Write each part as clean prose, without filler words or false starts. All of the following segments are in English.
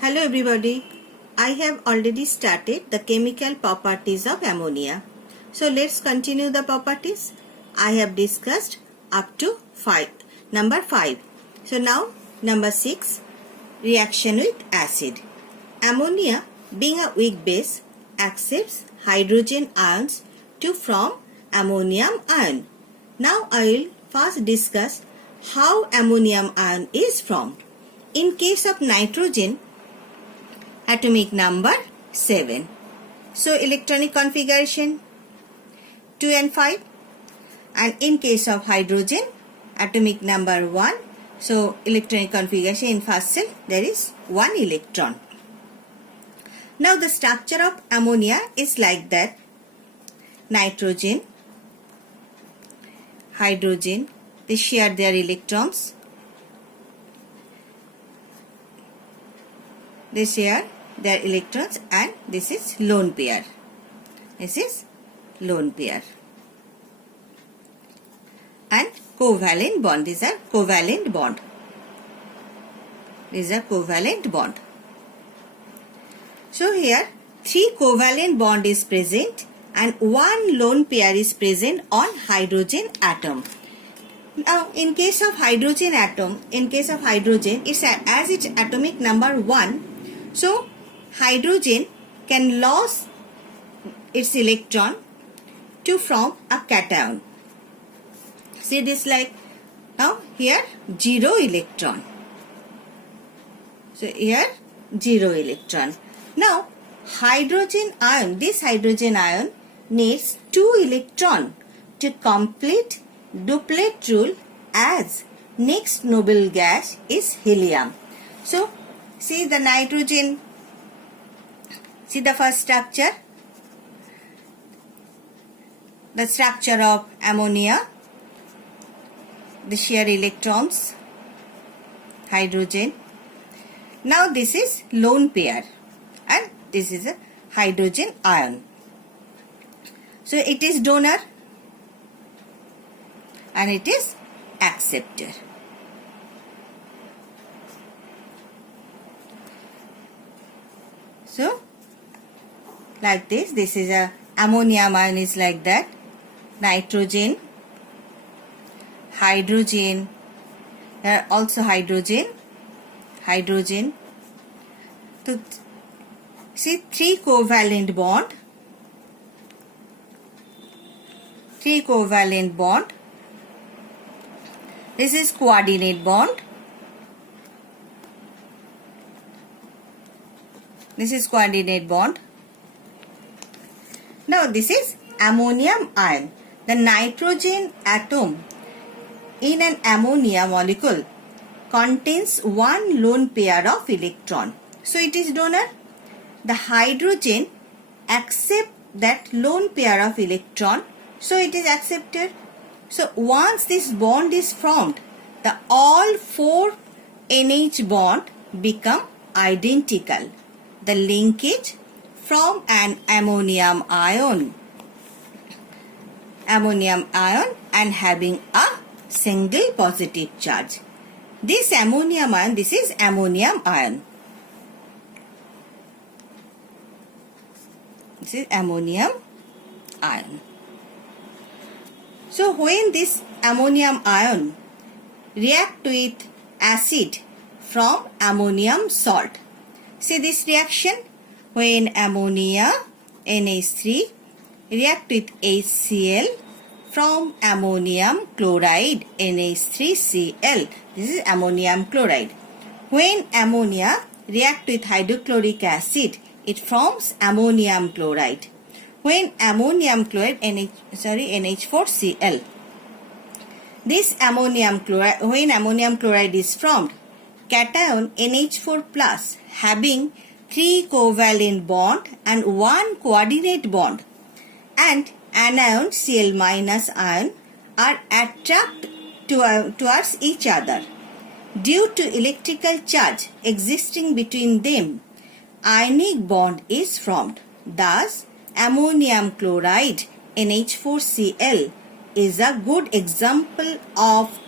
Hello everybody. I have already started the chemical properties of ammonia. So let's continue the properties. I have discussed up to number 5. So now number 6, reaction with acid. Ammonia, being a weak base, accepts hydrogen ions to form ammonium ion. Now I will first discuss how ammonium ion is formed. In case of nitrogen, atomic number 7. So electronic configuration 2 and 5. And in case of hydrogen, atomic number 1. So electronic configuration in first cell there is 1 electron. Now the structure of ammonia is like that. Nitrogen, hydrogen, they share their electrons. They share their electrons and this is lone pair. This is lone pair. And covalent bond. These are covalent bond. These are covalent bond. So here 3 covalent bond is present and 1 lone pair is present on hydrogen atom. Now in case of hydrogen atom, it's as its atomic number 1. So hydrogen can lose its electron to form a cation. See this, like now here 0 electron. So here 0 electron. Now hydrogen ion, this hydrogen ion needs 2 electron to complete duplet rule, as next noble gas is helium. So see the nitrogen, see the first structure, the structure of ammonia, the share electrons, hydrogen. Now this is lone pair and this is a hydrogen ion. So it is donor and it is acceptor. So like this is a ammonium ion is like that. Nitrogen, hydrogen, there are also hydrogen. So see 3 covalent bond. 3 covalent bond. This is coordinate bond. This is coordinate bond. Now this is ammonium ion. The nitrogen atom in an ammonia molecule contains 1 lone pair of electron. So it is donor. The hydrogen accepts that lone pair of electron. So it is acceptor. So once this bond is formed, the all 4 NH bond become identical. The linkage from an ammonium ion and having a single positive charge. This ammonium ion, this is ammonium ion. This is ammonium ion. So when this ammonium ion react with acid from ammonium salt, see this reaction when ammonia NH3 react with HCl from ammonium chloride NH3Cl. This is ammonium chloride. When ammonia react with hydrochloric acid, it forms ammonium chloride. When ammonium chloride NH4Cl. This ammonium chloride, when ammonium chloride is formed, cation NH4 plus having 3 covalent bond and 1 coordinate bond and anion Cl minus ion are attracted towards each other. Due to electrical charge existing between them, ionic bond is formed. Thus, ammonium chloride NH4Cl is a good example of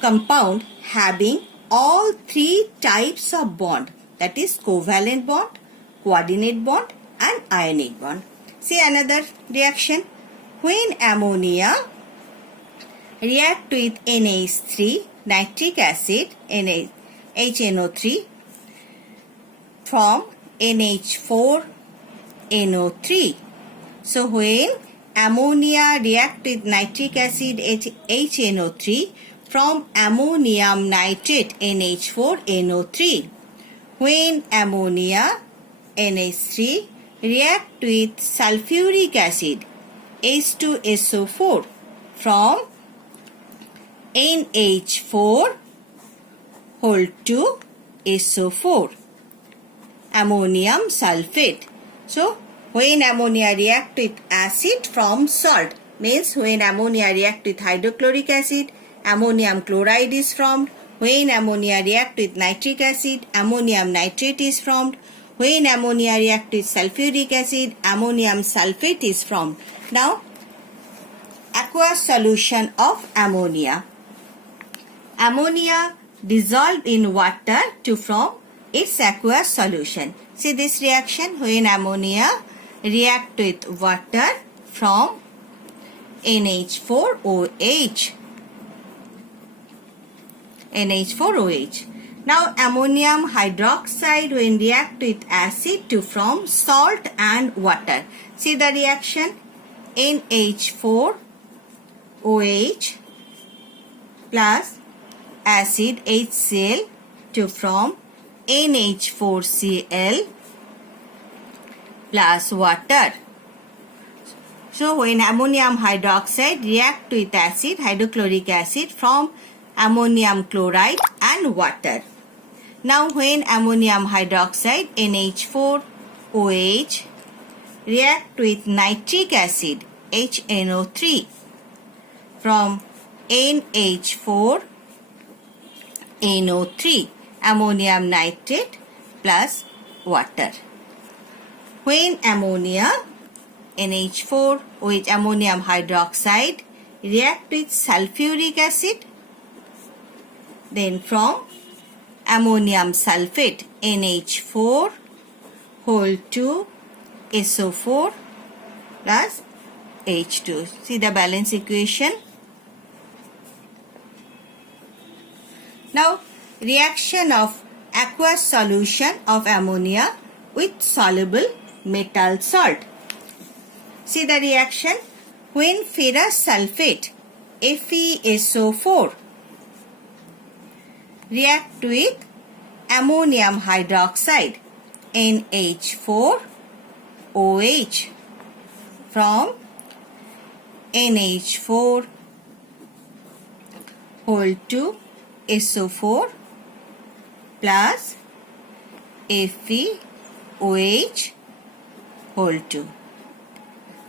compound having all three types of bond, that is covalent bond, coordinate bond and ionic bond. See another reaction. When ammonia react with NH3, nitric acid, HNO3 from NH4NO3. So when ammonia react with nitric acid HNO3 from ammonium nitrate NH4NO3. When ammonia NH3 react with sulfuric acid H2SO4 from NH4 ammonium sulfate. So when ammonia react with acid from salt, means when ammonia react with hydrochloric acid, ammonium chloride is formed. When ammonia react with nitric acid, ammonium nitrate is formed. When ammonia react with sulfuric acid, ammonium sulfate is formed. Now, aqueous solution of ammonia. Ammonia dissolved in water to form its aqueous solution. See this reaction when ammonia react with water from NH4OH. Now ammonium hydroxide when react with acid to form salt and water. See the reaction. NH4OH plus acid HCl to form NH4Cl plus water. So when ammonium hydroxide react with acid, hydrochloric acid from ammonium chloride and water. Now when ammonium hydroxide NH4OH react with nitric acid HNO3 from NH4NO3 ammonium nitrate plus water. When ammonia NH4OH ammonium hydroxide react with sulfuric acid, then from ammonium sulfate NH4 whole 2 SO4 plus H2. See the balance equation. Now reaction of aqueous solution of ammonia with soluble metal salt. See the reaction. When ferrous sulfate FeSO4 react with ammonium hydroxide NH4OH from NH4 whole 2 SO4 plus FeOH whole 2.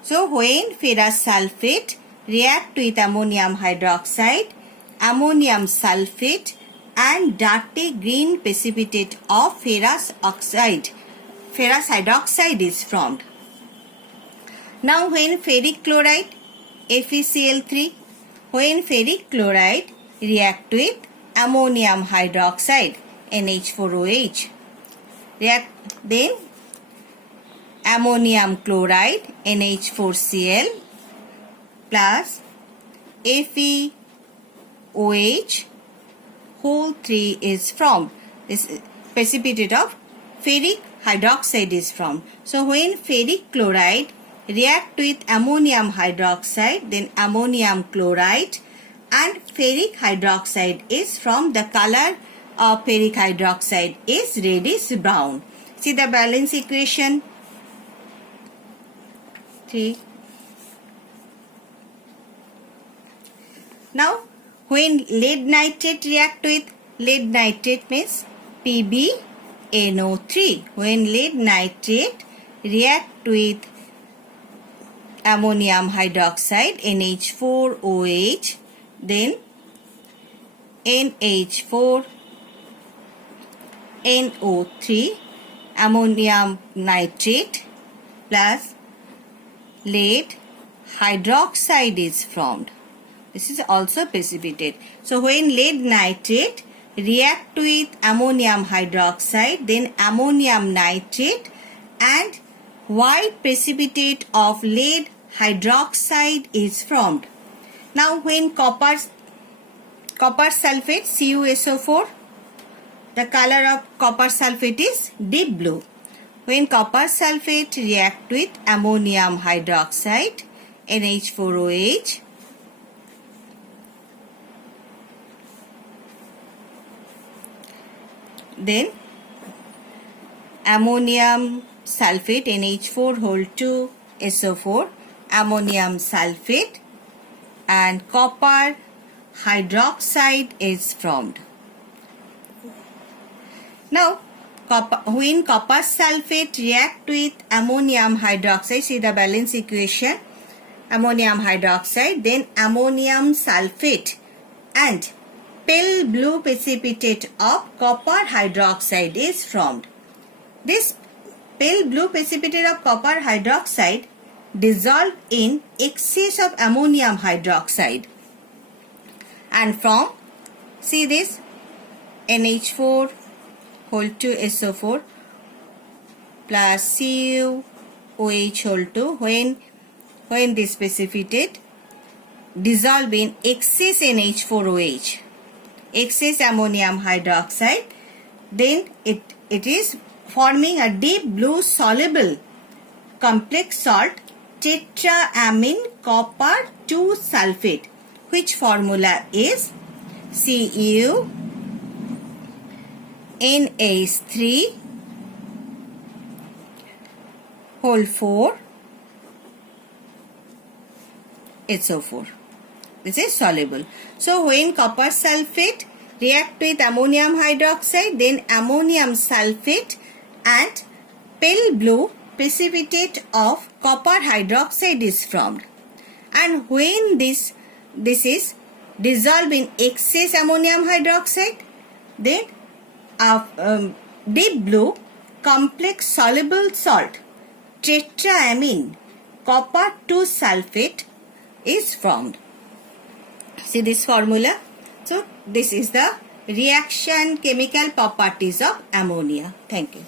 So when ferrous sulfate react with ammonium hydroxide, ammonium sulfate and dirty green precipitate of ferrous hydroxide is formed. Now when ferric chloride FeCl3, when ferric chloride react with ammonium hydroxide NH4OH, react then ammonium chloride NH4Cl plus FeOH whole 3 is formed. This precipitate of ferric hydroxide is formed. So when ferric chloride react with ammonium hydroxide, then ammonium chloride and ferric hydroxide is from the color of ferric hydroxide is reddish brown. See the balance equation. 3. Now when lead nitrate react with lead nitrate means PbNO3. When lead nitrate react with ammonium hydroxide NH4OH, then NH4NO3 ammonium nitrate plus lead hydroxide is formed. This is also precipitate. So when lead nitrate react with ammonium hydroxide, then ammonium nitrate, and white precipitate of lead hydroxide is formed. Now when copper sulfate CuSO4, the color of copper sulfate is deep blue. When copper sulfate react with ammonium hydroxide NH4OH, then ammonium sulfate NH4 SO4, ammonium sulfate and copper hydroxide is formed. Now when copper sulfate react with ammonium hydroxide, see the balance equation, ammonium hydroxide, then ammonium sulfate and pale blue precipitate of copper hydroxide is formed. This pale blue precipitate of copper hydroxide dissolve in excess of ammonium hydroxide, and from, see this, NH4 whole 2 SO4 plus CuOH whole 2, when this precipitate dissolve in excess NH4OH, excess ammonium hydroxide, then it is forming a deep blue soluble complex salt tetraamine copper 2 sulfate, which formula is Cu NH3 whole 4 SO4. This is soluble. So when copper sulfate react with ammonium hydroxide, then ammonium sulfate and pale blue precipitate of copper hydroxide is formed. And when this is dissolved in excess ammonium hydroxide, then deep blue complex soluble salt tetraamine copper 2 sulfate is formed. See this formula. So this is the reaction chemical properties of ammonia. Thank you.